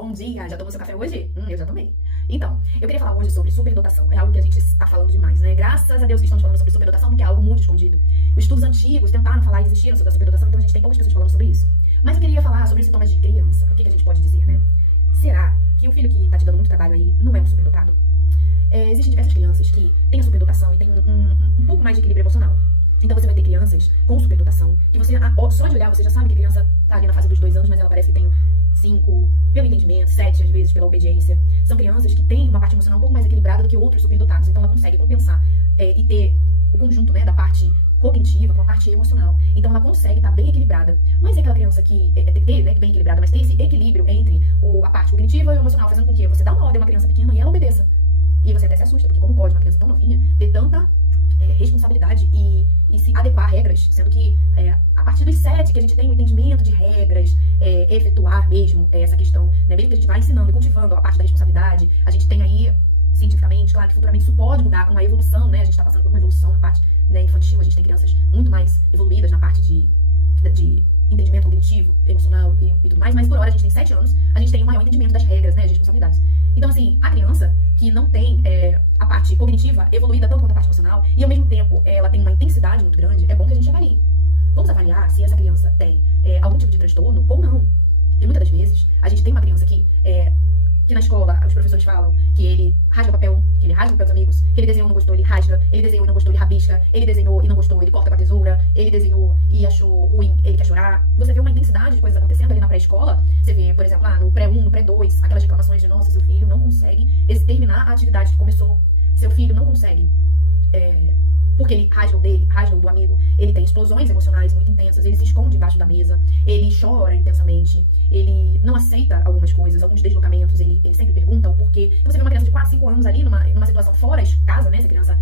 Bom dia, já tomou seu café hoje? Eu já tomei. Então, eu queria falar hoje sobre superdotação. É algo que a gente está falando demais, né? Graças a Deus que estamos falando sobre superdotação, porque é algo muito escondido. Os estudos antigos tentaram falar e desistiram sobre a superdotação, então a gente tem poucas pessoas falando sobre isso. Mas eu queria falar sobre os sintomas de criança. O que a gente pode dizer, né? Será que o filho que está te dando muito trabalho aí não é um superdotado? Existem diversas crianças que têm a superdotação e têm um pouco mais de equilíbrio emocional. Então você vai ter crianças com superdotação, que você, só de olhar, você já sabe que a criança está ali na fase dos 2 anos, mas ela parece que tem 5, pelo entendimento, 7 às vezes pela obediência. São crianças que têm uma parte emocional um pouco mais equilibrada do que outros superdotados. Então ela consegue compensar e ter o conjunto, né, da parte cognitiva com a parte emocional. Então ela consegue estar bem equilibrada. Mas é aquela criança que ter, né, bem equilibrada, mas ter esse equilíbrio entre a parte cognitiva e o emocional, fazendo com que você dá uma ordem a uma criança pequena e ela obedeça. E você até se assusta, porque como pode uma criança tão novinha ter tanta responsabilidade e se adequar a regras, sendo que a partir dos 7 que a gente tem o entendimento de regras, efetuar mesmo essa questão, né, mesmo que a gente vai ensinando e cultivando a parte da responsabilidade, a gente tem aí, cientificamente, claro que futuramente isso pode mudar com uma evolução, né, a gente está passando por uma evolução na parte, né, infantil, a gente tem crianças muito mais evoluídas na parte de entendimento cognitivo, emocional e tudo mais, mas por hora a gente tem 7 anos, a gente tem um maior entendimento das regras, né, das responsabilidades. Então, assim, a criança que não tem a parte cognitiva evoluída tanto quanto a parte emocional, e ao mesmo tempo ela tem uma intensidade muito grande, é bom que a gente avalie. Vamos avaliar se essa criança tem algum tipo de transtorno ou não. E muitas das vezes, a gente tem uma criança que na escola os professores falam que ele rasga papel, que ele rasga o papel dos amigos, que ele desenhou e não gostou, ele rasga, ele desenhou e não gostou, ele rabisca, ele desenhou e não gostou, ele corta com a tesoura, ele desenhou e achou ruim, ele quer chorar. Você vê uma intensidade de coisas acontecendo ali na pré-escola. Você vê, por exemplo, lá no pré-1, no pré-2, aquelas reclamações de, nossa, seu filho não consegue terminar a atividade que começou. Seu filho não consegue, porque ele rasga do amigo, ele tem explosões emocionais muito intensas, ele se esconde debaixo da mesa, ele chora intensamente, ele não aceita algumas coisas, alguns deslocamentos, ele sempre pergunta o porquê. Então você vê uma criança de 4, 5 anos ali numa situação fora de casa, né? Se a criança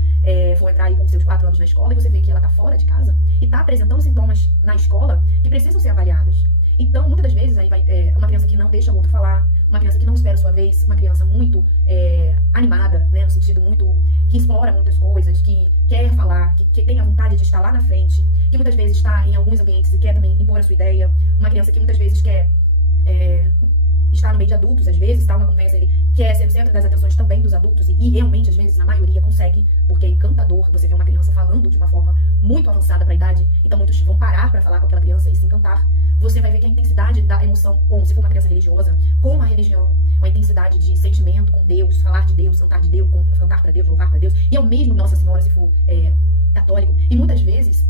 for entrar aí com seus 4 anos na escola, e você vê que ela tá fora de casa e tá apresentando sintomas na escola que precisam ser avaliados. Então, muitas das vezes, aí vai uma criança que não deixa o outro falar, uma criança que não espera a sua vez, uma criança muito animada, né, no sentido muito, que explora muitas coisas, que quer falar, que tem a vontade de estar lá na frente, que muitas vezes está em alguns ambientes e quer também impor a sua ideia, uma criança que muitas vezes quer estar no meio de adultos, às vezes, tá, uma conversa, ele quer ser o centro das atenções também dos adultos, e realmente, às vezes, na maioria, consegue, porque é encantador você ver uma criança falando de uma forma muito avançada para a idade, então muitos vão parar para falar com aquela criança e se encantar. Você vai ver que a intensidade da emoção, como se for uma criança religiosa, com a religião, uma intensidade de sentimento com Deus, falar de Deus, cantar de Deus, cantar para Deus, louvar para Deus, e ao mesmo Nossa Senhora, se for católico, e muitas vezes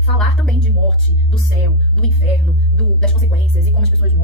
falar também de morte, do céu, do inferno, das consequências, e como as pessoas morrem.